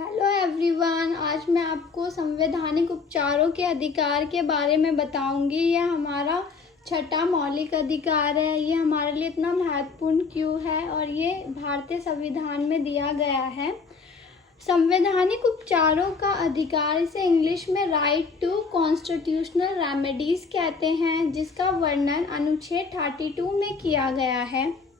Hello everyone, आज मैं आपको संवैधानिक उपचारों के अधिकार के बारे में बताऊंगी। यह हमारा छठा मौलिक अधिकार है। ये हमारे लिए इतना महत्वपूर्ण क्यों है और ये भारतीय संविधान में दिया गया है। संवैधानिक उपचारों का अधिकार, इसे इंग्लिश में राइट टू कॉन्स्टिट्यूशनल रेमेडीज कहते हैं, जिसका वर्णन अनुच्छेद 32 में किया गया है।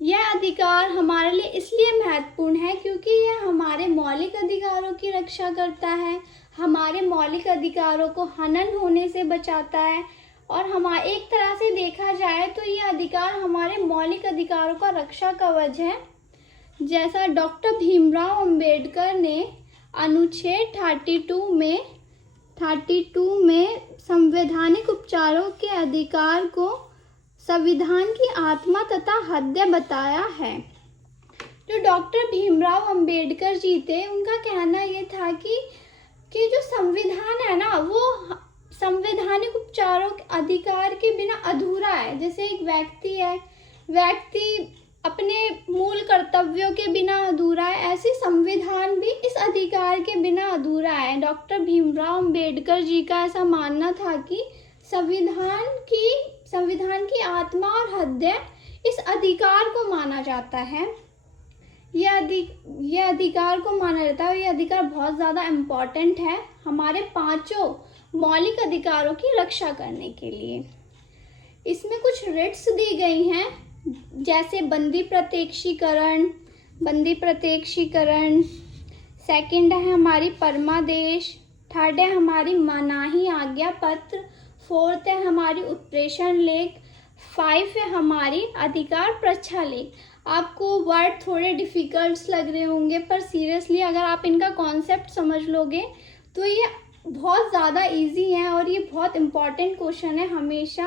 यह अधिकार हमारे लिए इसलिए महत्वपूर्ण है क्योंकि यह हमारे मौलिक अधिकारों की रक्षा करता है, हमारे मौलिक अधिकारों को हनन होने से बचाता है और हमारे एक तरह से देखा जाए तो यह अधिकार हमारे मौलिक अधिकारों का रक्षा कवच है। जैसा डॉक्टर भीमराव अंबेडकर ने अनुच्छेद 32 में संवैधानिक उपचारों के अधिकार को संविधान की आत्मा तथा हृदय बताया है। जो डॉक्टर भीमराव अंबेडकर जी थे, उनका कहना ये था कि जो संविधान है ना, वो संवैधानिक उपचारों के अधिकार के बिना अधूरा है। जैसे एक व्यक्ति है, व्यक्ति अपने मूल कर्तव्यों के बिना अधूरा है, ऐसे संविधान भी इस अधिकार के बिना अधूरा है। डॉक्टर भीमराव अंबेडकर जी का ऐसा मानना था कि संविधान की आत्मा और हृदय इस अधिकार को माना जाता है। यह अधिकार को माना जाता है और यह अधिकार बहुत ज़्यादा इम्पोर्टेंट है हमारे पांचों मौलिक अधिकारों की रक्षा करने के लिए। इसमें कुछ रिट्स दी गई हैं, जैसे बंदी प्रत्यक्षीकरण, सेकंड है हमारी परमादेश, थर्ड है हमारी मनाही आज्ञा पत्र, फोर्थ है हमारी उत्प्रेषण लेख, 5 है हमारी अधिकार प्रच्छालेख। आपको वर्ड थोड़े डिफिकल्ट लग रहे होंगे, पर सीरियसली अगर आप इनका कॉन्सेप्ट समझ लोगे तो ये बहुत ज़्यादा इजी है और ये बहुत इम्पॉर्टेंट क्वेश्चन है। हमेशा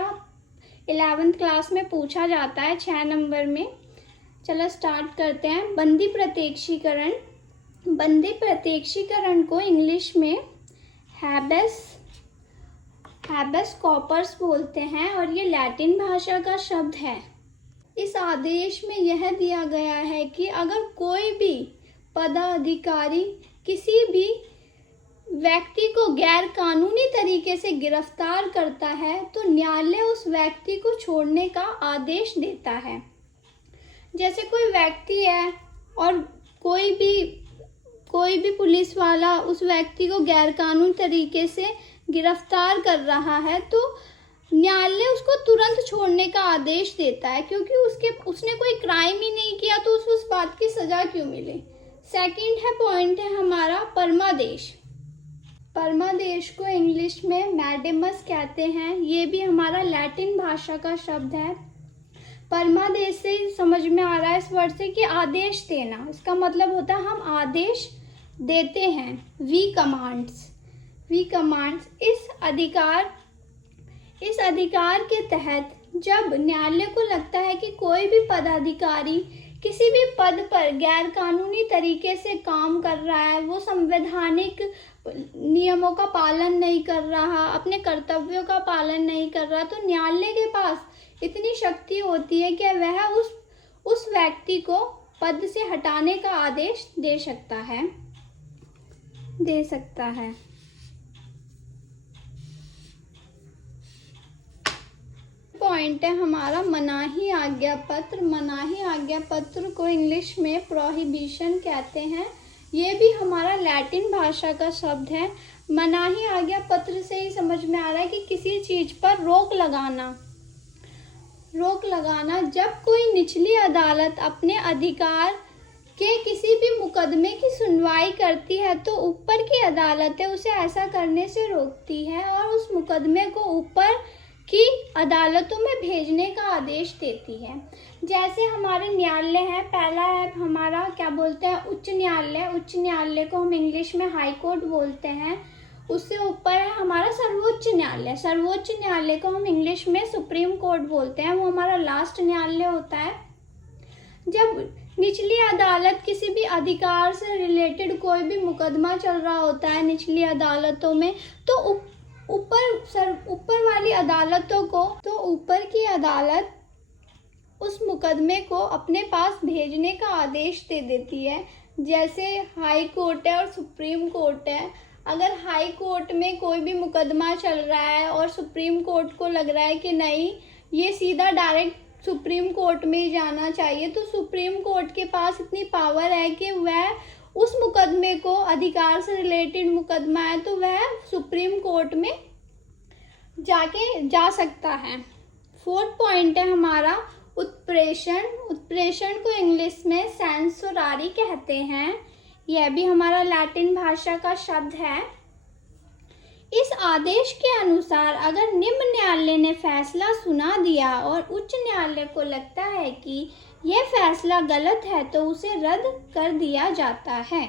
11th क्लास में पूछा जाता है 6 नंबर में। चलो स्टार्ट करते हैं। बंदी प्रत्यक्षीकरण को इंग्लिश में हैबेस कॉर्पस बोलते हैं और ये लैटिन भाषा का शब्द है। इस आदेश में यह दिया गया है कि अगर कोई भी पदाधिकारी किसी भी व्यक्ति को गैर कानूनी तरीके से गिरफ्तार करता है तो न्यायालय उस व्यक्ति को छोड़ने का आदेश देता है। जैसे कोई व्यक्ति है और कोई भी पुलिस वाला उस व्यक्ति को गैर कानूनी तरीके से गिरफ्तार कर रहा है तो न्यायालय उसको तुरंत छोड़ने का आदेश देता है, क्योंकि उसने कोई क्राइम ही नहीं किया तो उस बात की सजा क्यों मिले। सेकंड पॉइंट है हमारा परमादेश को इंग्लिश में मैडेमस कहते हैं। ये भी हमारा लैटिन भाषा का शब्द है। परमादेश से समझ में आ रहा है इस वर्ड से कि आदेश देना, इसका मतलब होता है हम आदेश देते हैं। We commands. इस अधिकार के तहत जब न्यायालय को लगता है कि कोई भी पदाधिकारी किसी भी पद पर गैर कानूनी तरीके से काम कर रहा है, वो संवैधानिक नियमों का पालन नहीं कर रहा, अपने कर्तव्यों का पालन नहीं कर रहा, तो न्यायालय के पास इतनी शक्ति होती है कि वह उस व्यक्ति को पद से हटाने का आदेश दे सकता है। पॉइंट है हमारा मनाही आज्ञा पत्र को इंग्लिश में प्रोहिबिशन कहते हैं। ये भी हमारा लैटिन भाषा का शब्द है। मनाही आज्ञा पत्र से ही समझ में आ रहा है कि किसी चीज पर रोक लगाना। जब कोई निचली अदालत अपने अधिकार के किसी भी मुकदमे की सुनवाई करती है तो ऊपर की अदालतें उसे ऐसा करने से रोकती है और उस मुकदमे को ऊपर की अदालतों में भेजने का आदेश देती है। जैसे हमारे न्यायालय है, पहला है हमारा क्या बोलते हैं, उच्च न्यायालय को हम इंग्लिश में हाई कोर्ट बोलते हैं। उससे ऊपर है हमारा सर्वोच्च न्यायालय को हम इंग्लिश में सुप्रीम कोर्ट बोलते हैं, वो हमारा लास्ट न्यायालय होता है। जब निचली अदालत किसी भी अधिकार से रिलेटेड कोई भी मुकदमा चल रहा होता है निचली अदालतों में, तो ऊपर वाली अदालतों को, तो ऊपर की अदालत उस मुकदमे को अपने पास भेजने का आदेश दे देती है। जैसे हाई कोर्ट है और सुप्रीम कोर्ट है। अगर हाई कोर्ट में कोई भी मुकदमा चल रहा है और सुप्रीम कोर्ट को लग रहा है कि नहीं, ये सीधा डायरेक्ट सुप्रीम कोर्ट में ही जाना चाहिए, तो सुप्रीम कोर्ट के पास इतनी पावर है कि वह उस मुकदमे को, अधिकार से रिलेटेड मुकदमा है तो वह सुप्रीम कोर्ट में जा सकता है। 4th पॉइंट है हमारा उत्प्रेषण। उत्प्रेषण को इंग्लिश में सेंसोरारी कहते हैं। यह भी हमारा लैटिन भाषा का शब्द है। इस आदेश के अनुसार अगर निम्न न्यायालय ने फैसला सुना दिया और उच्च न्यायालय को लगता है कि यह फैसला गलत है तो उसे रद्द कर दिया जाता है।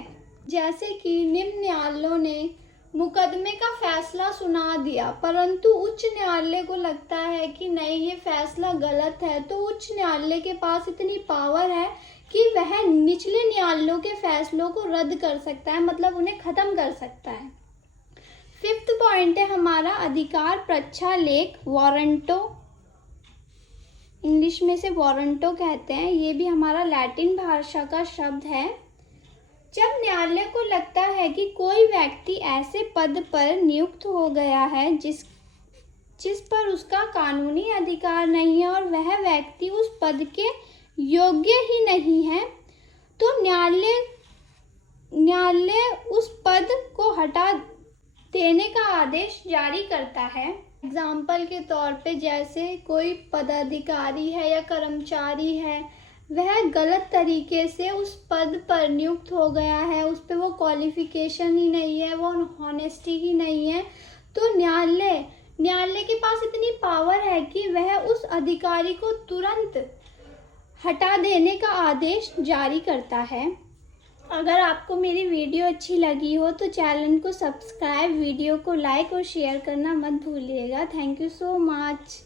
जैसे कि निम्न न्यायालयों ने मुकदमे का फैसला सुना दिया परंतु उच्च न्यायालय को लगता है कि नहीं, ये फैसला गलत है, तो उच्च न्यायालय के पास इतनी पावर है कि वह निचले न्यायालयों के फैसलों को रद्द कर सकता है, मतलब उन्हें खत्म कर सकता है। 5th पॉइंट है हमारा अधिकार प्रक्षालेख, वारंटो। इंग्लिश में से वारंटो कहते हैं। ये भी हमारा लैटिन भाषा का शब्द है। जब न्यायालय को लगता है कि कोई व्यक्ति ऐसे पद पर नियुक्त हो गया है जिस पर उसका कानूनी अधिकार नहीं है और वह व्यक्ति उस पद के योग्य ही नहीं है, तो न्यायालय उस पद को हटा देने का आदेश जारी करता है। एग्जाम्पल के तौर पे जैसे कोई पदाधिकारी है या कर्मचारी है, वह गलत तरीके से उस पद पर नियुक्त हो गया है, उस पर वो क्वालिफिकेशन ही नहीं है, वो हॉनेस्टी ही नहीं है, तो न्यायालय के पास इतनी पावर है कि वह उस अधिकारी को तुरंत हटा देने का आदेश जारी करता है। अगर आपको मेरी वीडियो अच्छी लगी हो तो चैनल को सब्सक्राइब, वीडियो को लाइक और शेयर करना मत भूलिएगा। Thank you so much.